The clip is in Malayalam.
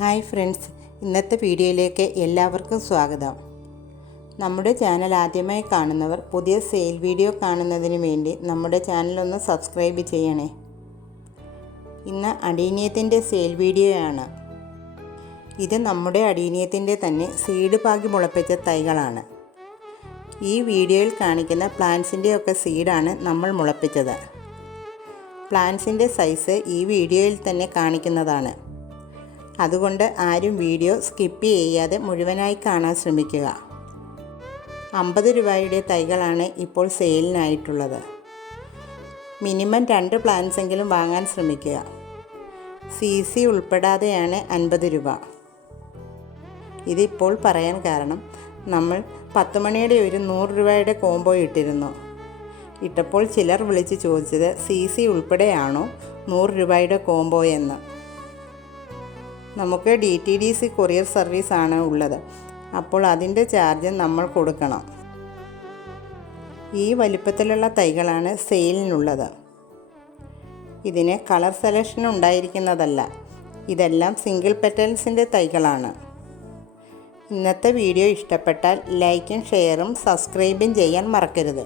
ഹായ് ഫ്രണ്ട്സ്, ഇന്നത്തെ വീഡിയോയിലേക്ക് എല്ലാവർക്കും സ്വാഗതം. നമ്മുടെ ചാനൽ ആദ്യമായി കാണുന്നവർ പുതിയ സെയിൽ വീഡിയോ കാണുന്നതിന് വേണ്ടി നമ്മുടെ ചാനലൊന്ന് സബ്സ്ക്രൈബ് ചെയ്യണേ. ഇന്ന് അടീനിയത്തിൻ്റെ സെയിൽ വീഡിയോയാണ്. ഇത് നമ്മുടെ അടീനിയത്തിൻ്റെ തന്നെ സീഡ് പാകി മുളപ്പിച്ച തൈകളാണ്. ഈ വീഡിയോയിൽ കാണിക്കുന്ന പ്ലാന്റ്സിൻ്റെയൊക്കെ സീഡാണ് നമ്മൾ മുളപ്പിച്ചത്. പ്ലാന്റ്സിൻ്റെ സൈസ് ഈ വീഡിയോയിൽ തന്നെ കാണിക്കുന്നതാണ്. അതുകൊണ്ട് ആരും വീഡിയോ സ്കിപ്പ് ചെയ്യാതെ മുഴുവനായി കാണാൻ ശ്രമിക്കുക. 50 രൂപയുടെ തൈകളാണ് ഇപ്പോൾ സെയിലിനായിട്ടുള്ളത്. മിനിമം 2 പ്ലാന്റ്സ് എങ്കിലും വാങ്ങാൻ ശ്രമിക്കുക. CC ഉൾപ്പെടാതെയാണ് 50 രൂപ. ഇതിപ്പോൾ പറയാൻ കാരണം നമ്മൾ 10 മണിയുടെ ഒരു 100 രൂപയുടെ കോംബോ ഇട്ടപ്പോൾ ചിലർ വിളിച്ച് ചോദിച്ചത് CC ഉൾപ്പെടെയാണോ 100 രൂപയുടെ കോംബോ എന്ന്. നമുക്ക് DTDC കൊറിയർ സർവീസാണ് ഉള്ളത്. അപ്പോൾ അതിൻ്റെ ചാർജ് നമ്മൾ കൊടുക്കണം. ഈ വലിപ്പത്തിലുള്ള തൈകളാണ് സെയിലിനുള്ളത്. ഇതിന് കളർ സെലക്ഷൻ ഉണ്ടായിരിക്കുന്നതല്ല. ഇതെല്ലാം സിംഗിൾ പെറ്റൽസിൻ്റെ തൈകളാണ്. ഇന്നത്തെ വീഡിയോ ഇഷ്ടപ്പെട്ടാൽ ലൈക്കും ഷെയറും സബ്സ്ക്രൈബും ചെയ്യാൻ മറക്കരുത്.